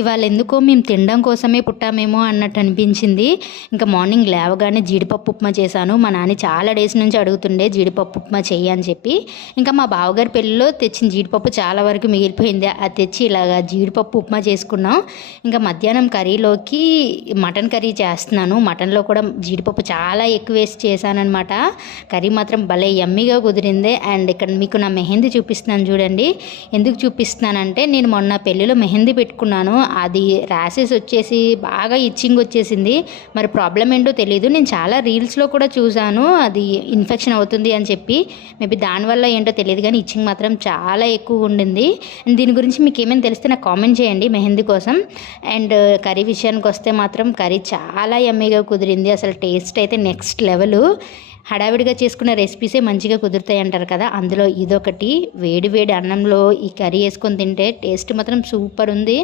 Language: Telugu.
ఇవాళ ఎందుకో మేము తినడం కోసమే పుట్టామేమో అన్నట్టు అనిపించింది. ఇంకా మార్నింగ్ లేవగానే జీడిపప్పు ఉప్మా చేశాను. మా నాన్న చాలా డేస్ నుంచి అడుగుతుండే జీడిపప్పు ఉప్మా చెయ్యి అని చెప్పి. ఇంకా మా బావగారి పెళ్ళిలో తెచ్చిన జీడిపప్పు చాలా వరకు మిగిలిపోయింది. అది తెచ్చి ఇలాగా జీడిపప్పు ఉప్మా చేసుకున్నాం. ఇంకా మధ్యాహ్నం కర్రీలోకి మటన్ కర్రీ చేస్తున్నాను. మటన్లో కూడా జీడిపప్పు చాలా ఎక్కువ వేసి చేశానమాట. కర్రీ మాత్రం భలే యమ్మీగా కుదిరింది. అండ్ ఇక్కడ మీకు నా మెహందీ చూపిస్తున్నాను చూడండి. ఎందుకు చూపిస్తున్నానంటే నేను మొన్న పెళ్ళిలో మెహందీ పెట్టుకున్నాను. అది ర్యాషెస్ వచ్చేసి బాగా ఇచ్చింగ్ వచ్చేసింది. మరి ప్రాబ్లం ఏంటో తెలియదు. నేను చాలా రీల్స్లో కూడా చూశాను అది ఇన్ఫెక్షన్ అవుతుంది అని చెప్పి. మేబీ దానివల్ల ఏంటో తెలియదు కానీ ఇచ్చింగ్ మాత్రం చాలా ఎక్కువ ఉండింది. అండ్ దీని గురించి మీకు ఏమైనా తెలిస్తే నాకు కామెంట్ చేయండి మెహందీ కోసం. అండ్ కర్రీ విషయానికి వస్తే మాత్రం కర్రీ చాలా యమ్మీగా కుదిరింది. అసలు టేస్ట్ అయితే నెక్స్ట్ లెవెల్. హడావిడిగా చేసుకున్న రెసిపీసే మంచిగా కుదురుతాయి అంటారు కదా, అందులో ఇదొకటి. వేడి వేడి అన్నంలో ఈ కర్రీ వేసుకొని తింటే టేస్ట్ మాత్రం సూపర్ ఉంది.